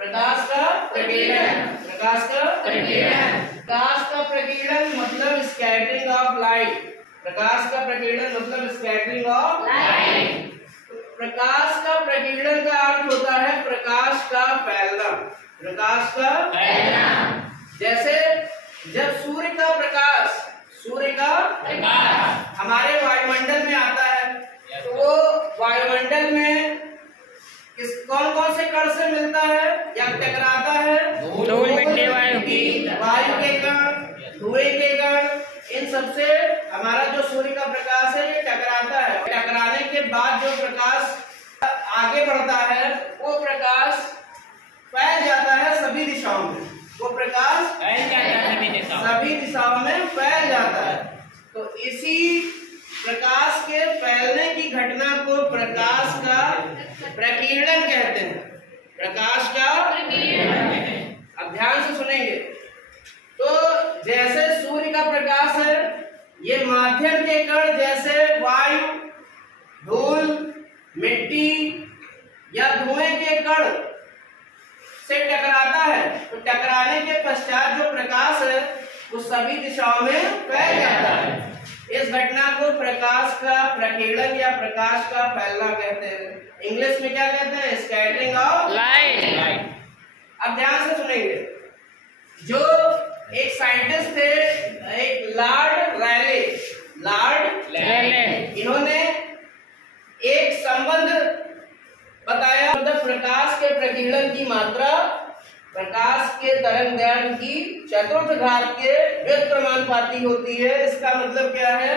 प्रकाश का प्रकीर्णन। प्रकाश का प्रकीर्णन। प्रकाश का प्रकीर्णन मतलब स्कैटरिंग ऑफ लाइट। प्रकाश का प्रकीर्णन मतलब स्कैटरिंग ऑफ लाइट। प्रकाश का प्रकीर्णन का अर्थ होता है प्रकाश का फैलना। प्रकाश का फैलना। जैसे जब सूर्य का प्रकाश हमारे वायुमंडल में आता है तो वो वायुमंडल में कौन कौन से कण से मिलता है या टकराता है? धूल, मिट्टी, वायु के कण, धुएं के कण, इन सबसे हमारा जो सूर्य का प्रकाश है ये टकराता है। टकराने के बाद जो प्रकाश आगे बढ़ता है वो प्रकाश फैल जाता है सभी दिशाओं में। वो प्रकाश सभी दिशाओं में फैल जाता है। तो इसी प्रकाश के फैलने की घटना को प्रकाश का प्रकीर्णन कहते हैं। प्रकाश का प्रकीर्णन। अब ध्यान से सुनेंगे। तो जैसे सूर्य का प्रकाश है ये माध्यम के कण जैसे वायु, धूल, मिट्टी या धुएं के कण से टकराता है तो टकराने के पश्चात जो प्रकाश है वो सभी दिशाओं में फैल जाता है। इस घटना को प्रकाश का प्रकीर्णन या प्रकाश का फैलना कहते हैं। इंग्लिश में क्या कहते हैं? Scattering of light. अब ध्यान से सुनेंगे। जो एक साइंटिस्ट थे, एक लॉर्ड रैले, इन्होंने एक संबंध बताया। मतलब प्रकाश के प्रकीर्णन की मात्रा प्रकाश के तरंगदैर्घ्य की चतुर्थ घात के व्युत्क्रमानुपाती होती है। इसका मतलब क्या है?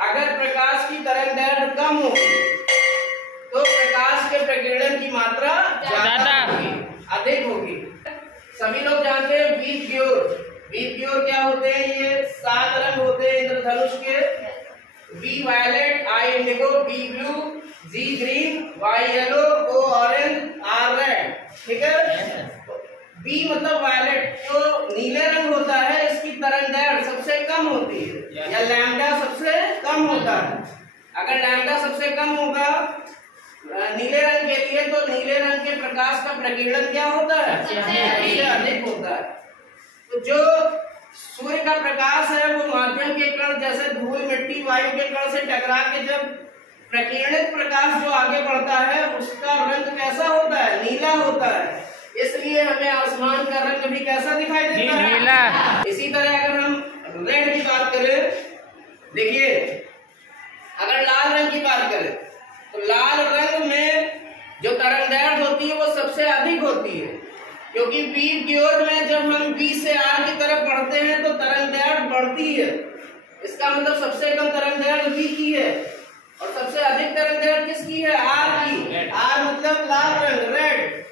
अगर प्रकाश की तरंगदैर्घ्य कम हो तो प्रकाश के प्रकीर्णन की मात्रा ज्यादा होगी, अधिक होगी। सभी लोग जानते हैं बीट ग्योर क्या होते हैं? ये 7 रंग होते हैं इंद्रधनुष के। V violet, I indigo, B blue, G green, Y yellow, O orange, R red. ठीक है। बी मतलब वायलेट, जो नीले रंग होता है इसकी तरंगदैर्घ्य सबसे कम होती है या लैम्डा सबसे कम होता है। अगर लैम्डा सबसे कम होगा नीले रंग के लिए तो नीले रंग के प्रकाश का प्रकीर्णन क्या होता है? सबसे अधिक होता है। तो जो सूर्य का प्रकाश है वो माध्यम के कण जैसे धूल, मिट्टी, वायु के कण से टकरा के जब प्रकीर्णित प्रकाश जो आगे बढ़ता है उसका रंग कैसा होता है? नीला होता है। इसलिए हमें आसमान का रंग भी कैसा दिखाई देता है? नीला। इसी तरह अगर हम रेड की बात करें, देखिए अगर लाल रंग की बात करें तो लाल रंग में जो तरंगदैर्घ्य होती है वो सबसे अधिक होती है, क्योंकि बी की ओर में जब हम बी से आर की तरफ बढ़ते हैं तो तरंगदैर्घ्य बढ़ती है। इसका मतलब सबसे कम तरंगदैर्घ्य बी की है और सबसे अधिक तरंगदैर्घ्य किसकी है? आर की। आर मतलब लाल रंग, रेड।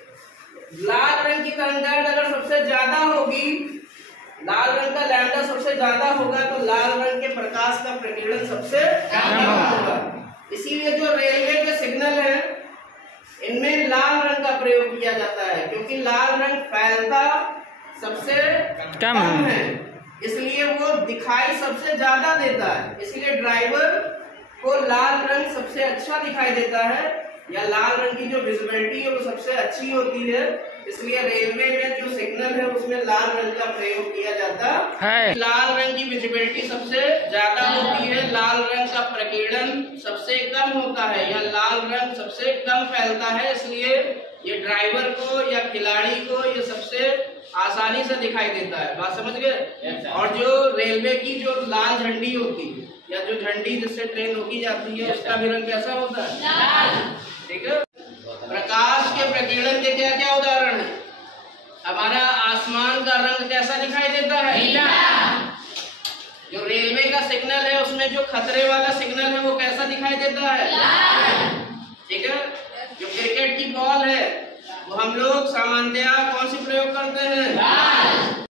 लाल रंग की तरंगदैर्घ्य अगर सबसे ज्यादा होगी, लाल रंग का लैम्डा सबसे ज्यादा होगा तो लाल रंग के प्रकाश का प्रकीर्णन सबसे कम होगा। इसीलिए जो रेलवे के सिग्नल है इनमें लाल रंग का प्रयोग किया जाता है, क्योंकि लाल रंग फैलता सबसे कम है, इसलिए वो दिखाई सबसे ज्यादा देता है। इसलिए ड्राइवर को लाल रंग सबसे अच्छा दिखाई देता है या लाल रंग की जो विजिबिलिटी है वो सबसे अच्छी होती है। इसलिए रेलवे में जो सिग्नल है उसमें लाल रंग का प्रयोग किया जाता है। लाल रंग की विजिबिलिटी सबसे ज्यादा होती है, लाल रंग का प्रकीर्णन सबसे कम होता है या लाल रंग सबसे कम फैलता है। इसलिए ये ड्राइवर को या खिलाड़ी को ये सबसे आसानी से दिखाई देता है। बात समझ गए? और जो रेलवे की जो लाल झंडी होती है या जो झंडी जिससे ट्रेन रोकी जाती है उसका भी रंग कैसा होता है? लाल। ठीक है। प्रकाश के प्रकीर्णन के क्या क्या उदाहरण है? हमारा आसमान का रंग कैसा दिखाई देता है? नीला। जो रेलवे का सिग्नल है उसमें जो खतरे वाला सिग्नल है वो कैसा दिखाई देता है? लाल। ठीक है। जो क्रिकेट की बॉल है वो हम लोग सामान्यतया कौन सी प्रयोग करते हैं? लाल।